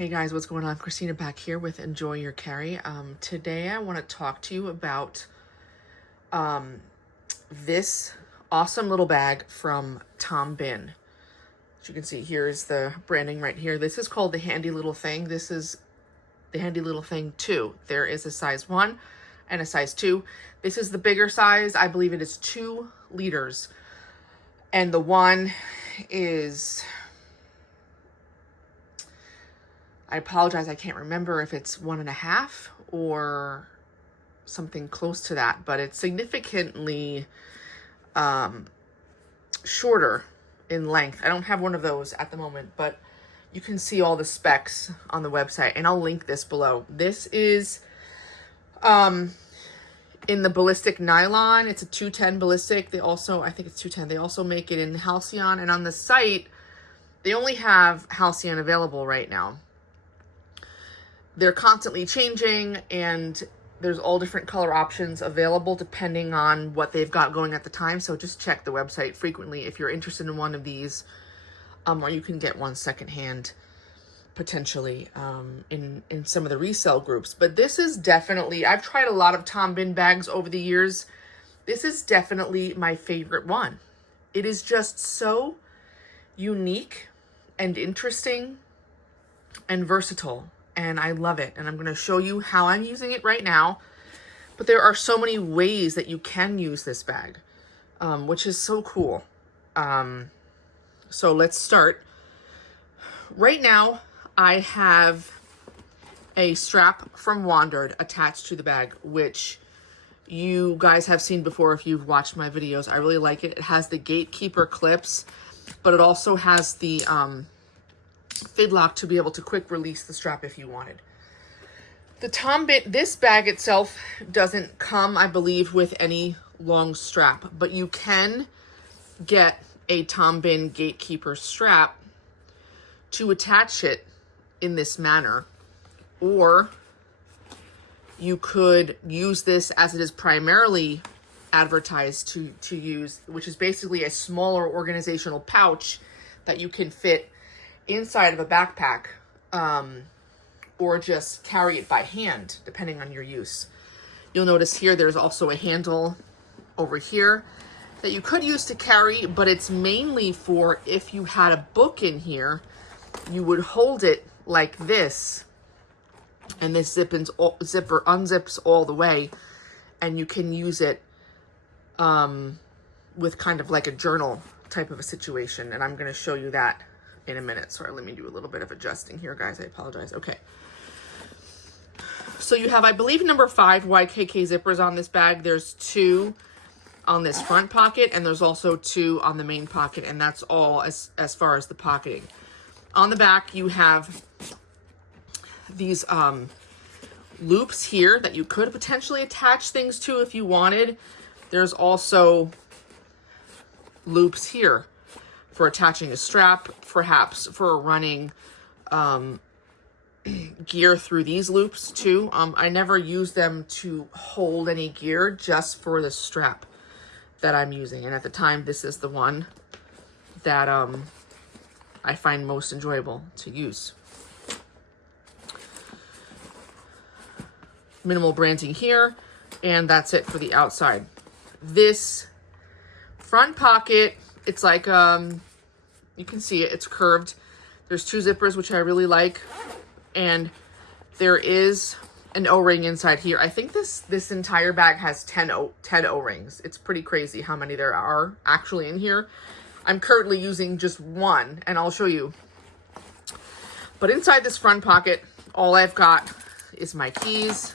Hey guys, what's going on? Christina back here with Enjoy Your Carry. Today I want to talk to you about this awesome little bag from Tom Bihn. As you can see, here is the branding right here. This is called the Handy Little Thing. This is the Handy Little Thing 2. There is a size 1 and a size 2. This is the bigger size. I believe it is 2 liters. And the one is... I apologize, I can't remember if it's 1.5 or something close to that, but it's significantly shorter in length. I don't have one of those at the moment, but you can see all the specs on the website, and I'll link this below. This is in the ballistic nylon. It's a 210 ballistic. They also, I think it's 210. They also make it in halcyon, and on the site, they only have halcyon available right now. They're constantly changing, and there's all different color options available depending on what they've got going at the time. So just check the website frequently if you're interested in one of these, or you can get one secondhand potentially in some of the resale groups. But this is definitely, I've tried a lot of Tom Bihn bags over the years. This is definitely my favorite one. It is just so unique and interesting and versatile. And I love it. And I'm going to show you how I'm using it right now. But there are so many ways that you can use this bag, which is so cool. So let's start. Right now, I have a strap from Wandered attached to the bag, which you guys have seen before if you've watched my videos. I really like it. It has the gatekeeper clips, but it also has the... fid lock to be able to quick release the strap if you wanted. The Tom Bihn, this bag itself doesn't come, I believe, with any long strap, but you can get a Tom Bihn gatekeeper strap to attach it in this manner, or you could use this as it is primarily advertised to use, which is basically a smaller organizational pouch that you can fit inside of a backpack, or just carry it by hand, depending on your use. You'll notice here there's also a handle over here that you could use to carry, but it's mainly for if you had a book in here, you would hold it like this, and this zipper unzips all the way, and you can use it with kind of like a journal type of a situation, and I'm going to show you that in a minute. Sorry, let me do a little bit of adjusting here, guys. I apologize. Okay. So you have, I believe, number 5 YKK zippers on this bag. There's 2 on this front pocket, and there's also 2 on the main pocket, and that's all as far as the pocketing. On the back, you have these loops here that you could potentially attach things to if you wanted. There's also loops here for attaching a strap, perhaps for running gear through these loops too. I never use them to hold any gear, just for the strap that I'm using. And at the time, this is the one that I find most enjoyable to use. Minimal branding here, and that's it for the outside. This front pocket, it's like, you can see it, it's curved. There's 2 zippers, which I really like. And there is an O-ring inside here. I think this entire bag has 10 O-rings. It's pretty crazy how many there are actually in here. I'm currently using just 1, and I'll show you. But inside this front pocket, all I've got is my keys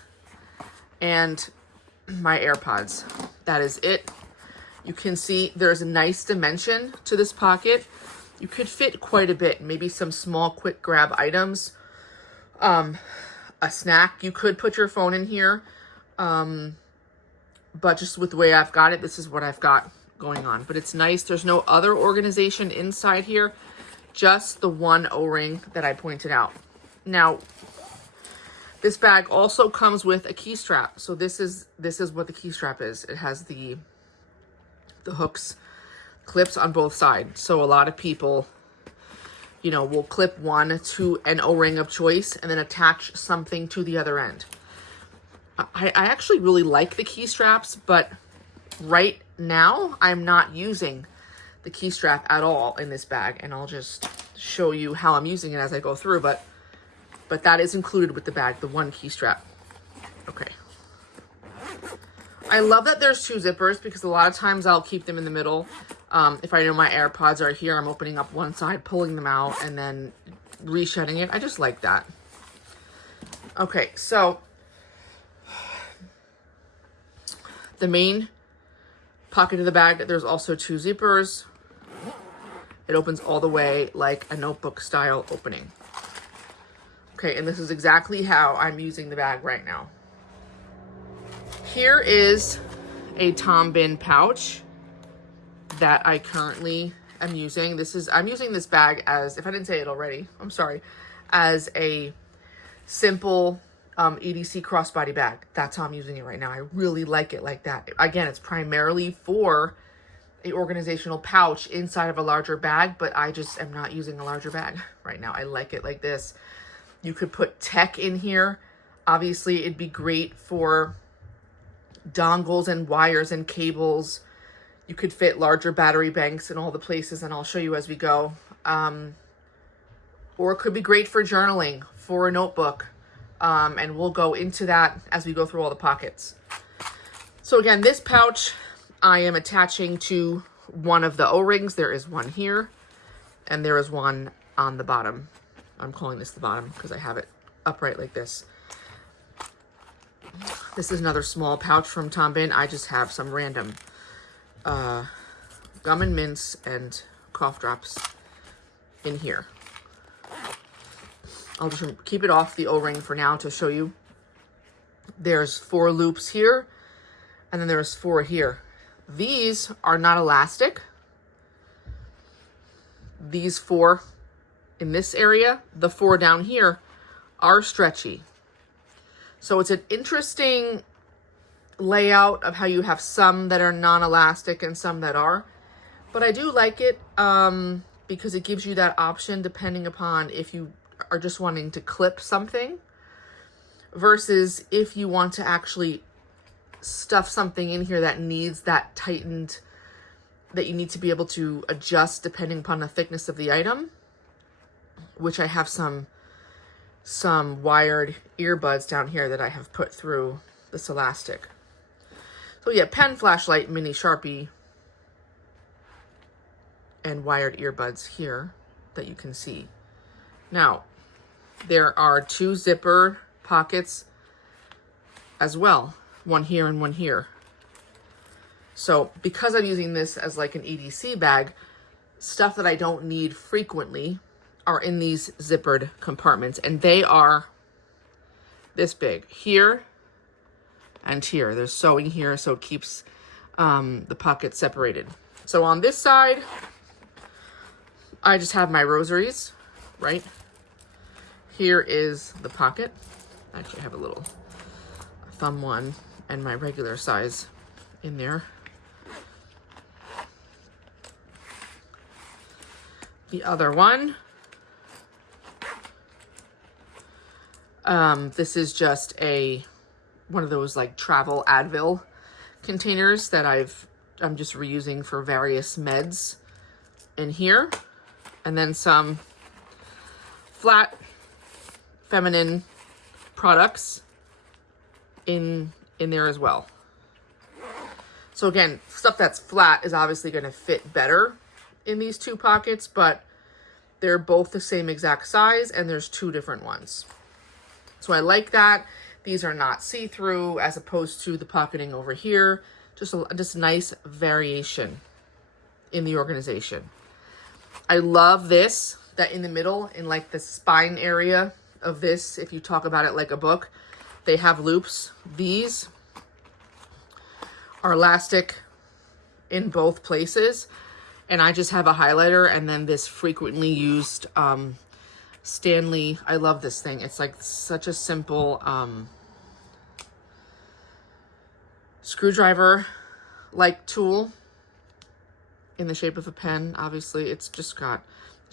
and my AirPods. That is it. You can see there's a nice dimension to this pocket. You could fit quite a bit, maybe some small quick grab items, a snack. You could put your phone in here, but just with the way I've got it, this is what I've got going on. But it's nice. There's no other organization inside here, just the 1 O-ring that I pointed out. Now, this bag also comes with a key strap. So this is what the key strap is. It has the hooks, clips on both sides. So a lot of people, you know, we'll clip one to an O-ring of choice and then attach something to the other end. I actually really like the key straps, but right now I'm not using the key strap at all in this bag, and I'll just show you how I'm using it as I go through, but that is included with the bag, the one key strap. Okay. I love that there's 2 zippers because a lot of times I'll keep them in the middle. If I know my AirPods are here, I'm opening up one side, pulling them out, and then re-shedding it. I just like that. Okay, so the main pocket of the bag, there's also 2 zippers. It opens all the way like a notebook style opening. Okay, and this is exactly how I'm using the bag right now. Here is a Tom Bihn pouch that I currently am using. I'm using this bag as, if I didn't say it already, I'm sorry, as a simple EDC crossbody bag. That's how I'm using it right now. I really like it like that. Again, it's primarily for a organizational pouch inside of a larger bag, but I just am not using a larger bag right now. I like it like this. You could put tech in here. Obviously, it'd be great for dongles and wires and cables. You could fit larger battery banks in all the places, and I'll show you as we go. Or it could be great for journaling, for a notebook. And we'll go into that as we go through all the pockets. So again, this pouch I am attaching to one of the O-rings. There is one here, and there is one on the bottom. I'm calling this the bottom because I have it upright like this. This is another small pouch from Tom Bihn. I just have some random gum and mints and cough drops in here. I'll just keep it off the O-ring for now to show you. There's 4 loops here, and then there's 4 here. These are not elastic. These 4 in this area, the 4 down here, are stretchy. So it's an interesting layout of how you have some that are non-elastic and some that are. But I do like it because it gives you that option depending upon if you are just wanting to clip something versus if you want to actually stuff something in here that needs that tightened, that you need to be able to adjust depending upon the thickness of the item, which I have some wired earbuds down here that I have put through this elastic. So yeah, pen, flashlight, mini Sharpie, and wired earbuds here that you can see. Now, there are 2 zipper pockets as well, one here and one here. So because I'm using this as like an EDC bag, stuff that I don't need frequently are in these zippered compartments, and they are this big here and here. There's sewing here, so it keeps the pockets separated. So on this side, I just have my rosaries, right? Here is the pocket. Actually, I have a little thumb one and my regular size in there. The other one, this is just one of those like travel Advil containers that I'm just reusing for various meds in here. And then some flat feminine products in there as well. So again, stuff that's flat is obviously going to fit better in these 2 pockets, but they're both the same exact size and there's 2 different ones. So I like that. These are not see-through as opposed to the pocketing over here. Just nice variation in the organization. I love this, that in the middle, in like the spine area of this, if you talk about it like a book, they have loops. These are elastic in both places, and I just have a highlighter and then this frequently used Stanley. I love this thing. It's like such a simple screwdriver like tool in the shape of a pen. Obviously it's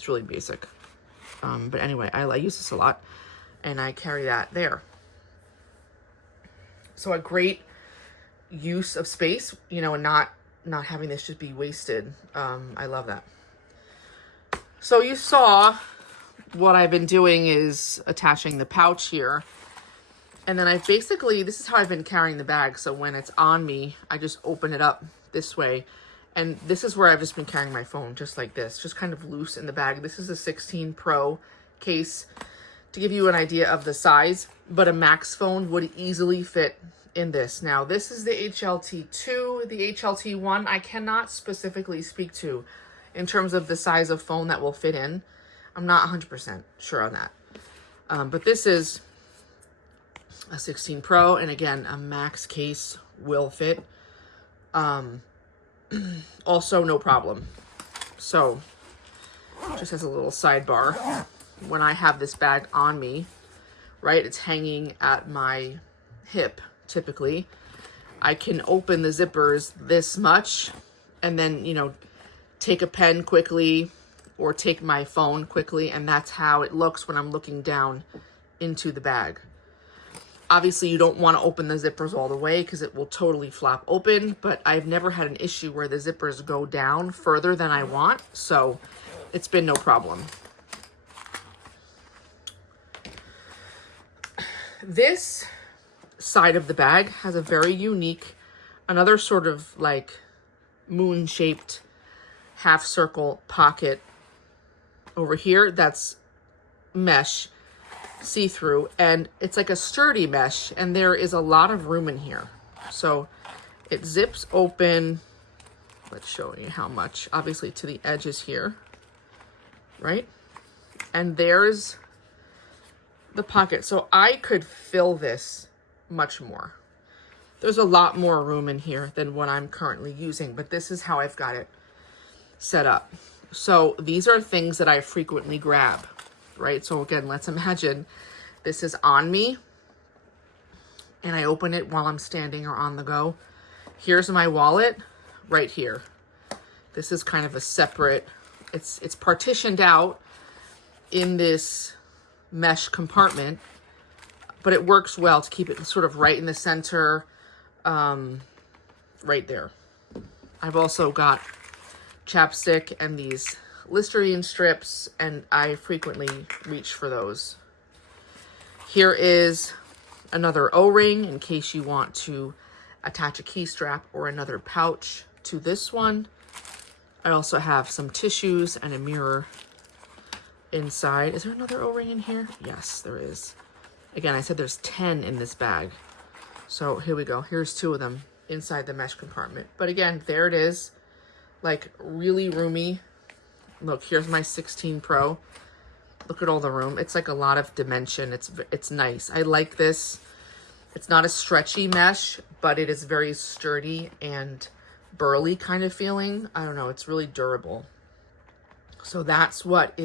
really basic. But anyway, I use this a lot, and I carry that there. So a great use of space, you know, and not having this just be wasted. I love that. So you saw what I've been doing is attaching the pouch here. And then this is how I've been carrying the bag. So when it's on me, I just open it up this way. And this is where I've just been carrying my phone, just like this, just kind of loose in the bag. This is a 16 Pro case to give you an idea of the size, but a Max phone would easily fit in this. Now, this is the HLT2, the HLT1. I cannot specifically speak to in terms of the size of phone that will fit in. I'm not 100% sure on that. But this is a 16 Pro, and again, a Max case will fit. Also, no problem. So, just as a little sidebar, when I have this bag on me, right, it's hanging at my hip, typically, I can open the zippers this much, and then, you know, take a pen quickly, or take my phone quickly, and that's how it looks when I'm looking down into the bag. Obviously, you don't want to open the zippers all the way because it will totally flap open, but I've never had an issue where the zippers go down further than I want, so it's been no problem. This side of the bag has a very unique, another sort of like moon-shaped half circle pocket over here that's mesh, see-through, and it's like a sturdy mesh, and there is a lot of room in here. So it zips open, let's show you how much, obviously to the edges here, right? And there's the pocket. So I could fill this much more. There's a lot more room in here than what I'm currently using, but this is how I've got it set up. So these are things that I frequently grab, right? So again, let's imagine this is on me and I open it while I'm standing or on the go. Here's my wallet right here. This is kind of a separate, it's partitioned out in this mesh compartment, but it works well to keep it sort of right in the center, right there. I've also got chapstick and these Listerine strips, and I frequently reach for those. Here is another O-ring in case you want to attach a key strap or another pouch to this one. I also have some tissues and a mirror inside. Is there another O-ring in here? Yes, there is. Again, I said there's 10 in this bag. So here we go. Here's 2 of them inside the mesh compartment. But again, there it is. Like really roomy. Look, here's my 16 Pro. Look at all the room. It's like a lot of dimension. It's nice. I like this. It's not a stretchy mesh, but it is very sturdy and burly kind of feeling. I don't know. It's really durable. So that's what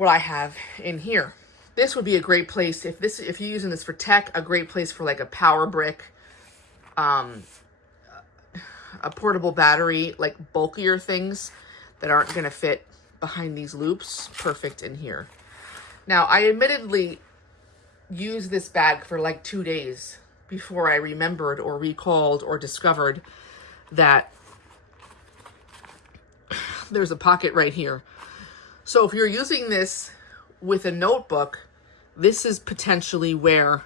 I have in here. This would be a great place if you're using this for tech, a great place for like a power brick, a portable battery, like bulkier things that aren't going to fit behind these loops. Perfect in here. Now, I admittedly used this bag for like 2 days before I remembered or recalled or discovered that there's a pocket right here. So if you're using this with a notebook, this is potentially where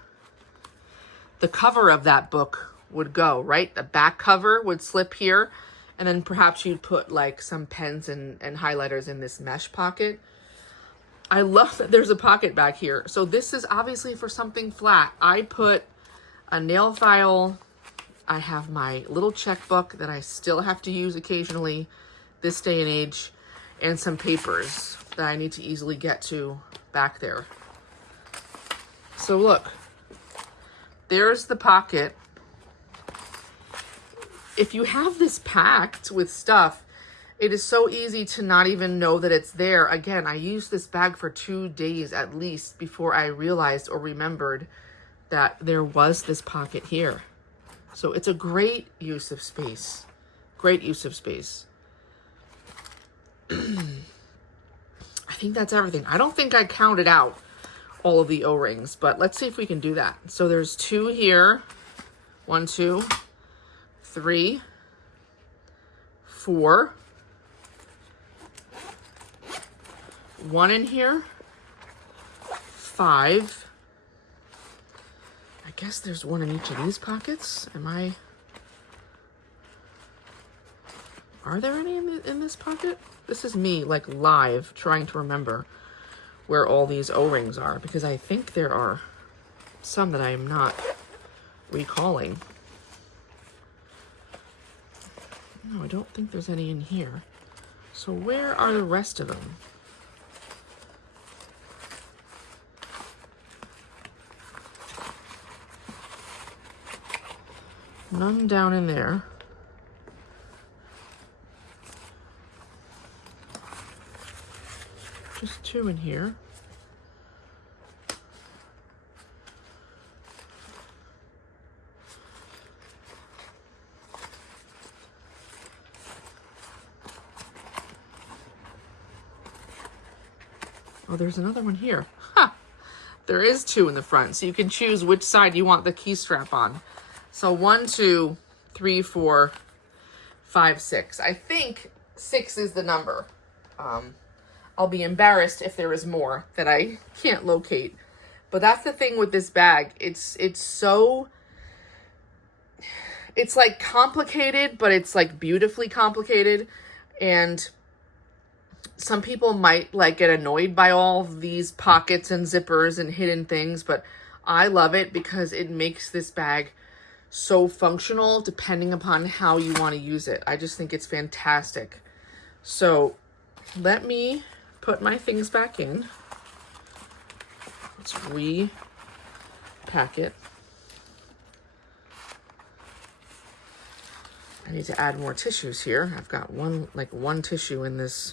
the cover of that book would go, right? The back cover would slip here, and then perhaps you'd put like some pens and highlighters in this mesh pocket. I love that there's a pocket back here. So this is obviously for something flat. I put a nail file. I have my little checkbook that I still have to use occasionally this day and age, and some papers that I need to easily get to back there. So look, there's the pocket. If you have this packed with stuff, it is so easy to not even know that it's there. Again, I used this bag for 2 days at least before I realized or remembered that there was this pocket here. So it's a great use of space. Great use of space. I think that's everything. I don't think I counted out all of the O-rings, but let's see if we can do that. So there's 2 here. 1, 2, 3, 4. 1 in here. 5. I guess there's 1 in each of these pockets. Are there any in this pocket? This is me, like, live, trying to remember where all these O-rings are, because I think there are some that I am not recalling. No, I don't think there's any in here. So where are the rest of them? None down in there. Just 2 in here. Oh, there's another one here. Ha! There is 2 in the front, so you can choose which side you want the key strap on. So 1, 2, 3, 4, 5, 6. I think 6 is the number. I'll be embarrassed if there is more that I can't locate. But that's the thing with this bag. It's like complicated, but it's like beautifully complicated. And some people might like get annoyed by all these pockets and zippers and hidden things, but I love it because it makes this bag so functional depending upon how you want to use it. I just think it's fantastic. So let me put my things back in. Let's repack it. I need to add more tissues here. I've got one tissue in this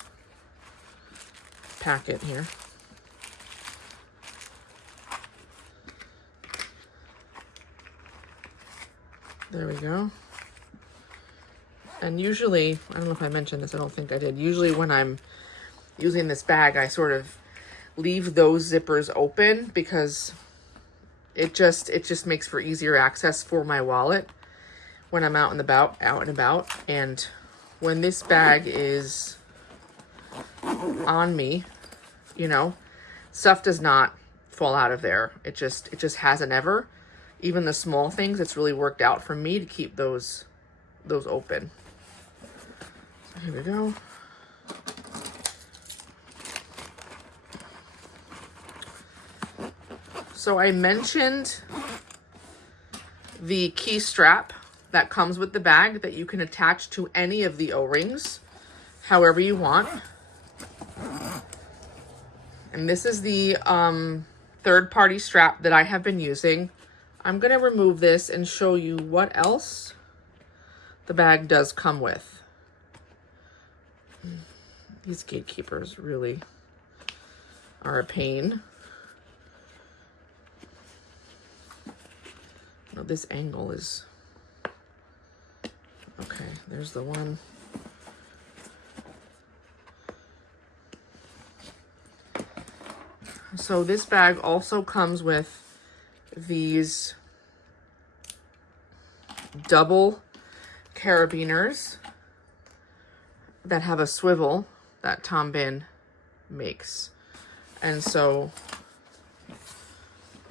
packet here. There we go. And usually, I don't know if I mentioned this, I don't think I did. Usually when I'm using this bag, I sort of leave those zippers open because it just makes for easier access for my wallet when I'm out and about. And when this bag is on me, you know, stuff does not fall out of there. It just hasn't ever. Even the small things, it's really worked out for me to keep those open. So here we go. So I mentioned the key strap that comes with the bag that you can attach to any of the O-rings, however you want. And this is the third-party strap that I have been using. I'm going to remove this and show you what else the bag does come with. These gatekeepers really are a pain. No, this angle is... Okay, there's the one. So this bag also comes with these double carabiners that have a swivel that Tom Bihn makes. And so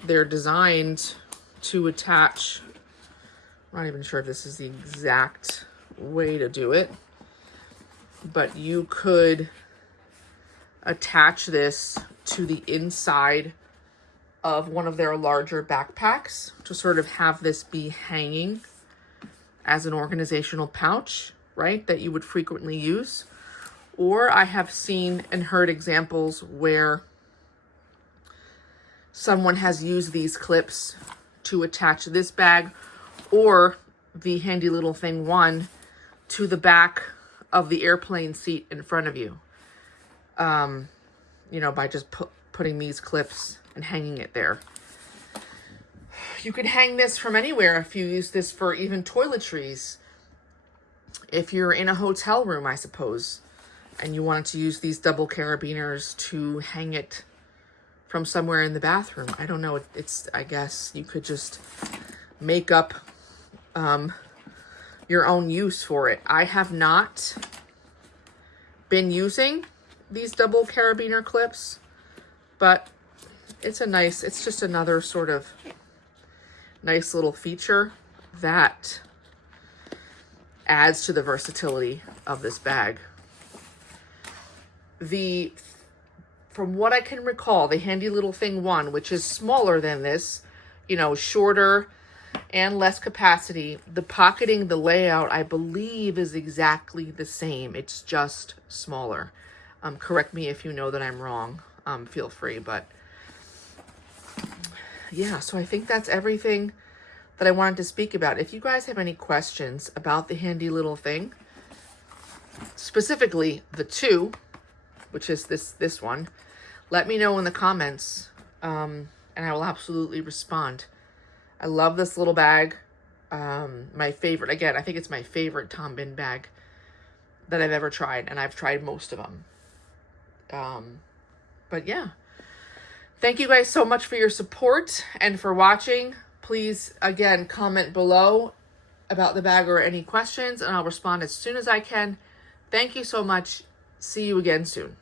they're designed to attach, I'm not even sure if this is the exact way to do it, but you could attach this to the inside of one of their larger backpacks to sort of have this be hanging as an organizational pouch, right, that you would frequently use. Or I have seen and heard examples where someone has used these clips to attach this bag or the handy little thing one to the back of the airplane seat in front of you. You know, by just putting these clips and hanging it there. You could hang this from anywhere if you use this for even toiletries. If you're in a hotel room, I suppose, and you wanted to use these double carabiners to hang it from somewhere in the bathroom. I don't know. I guess you could just make up your own use for it. I have not been using these double carabiner clips, but it's just another sort of nice little feature that adds to the versatility of this bag. From what I can recall, the Handy Little Thing 1, which is smaller than this, shorter and less capacity, the pocketing, the layout, I believe is exactly the same. It's just smaller. Correct me if you know that I'm wrong. Feel free, but yeah, so I think that's everything that I wanted to speak about. If you guys have any questions about the Handy Little Thing, specifically the 2, which is this one, let me know in the comments, and I will absolutely respond. I love this little bag. My favorite, again, I think it's my favorite Tom Bihn bag that I've ever tried, and I've tried most of them. But yeah, thank you guys so much for your support and for watching. Please, again, comment below about the bag or any questions, and I'll respond as soon as I can. Thank you so much. See you again soon.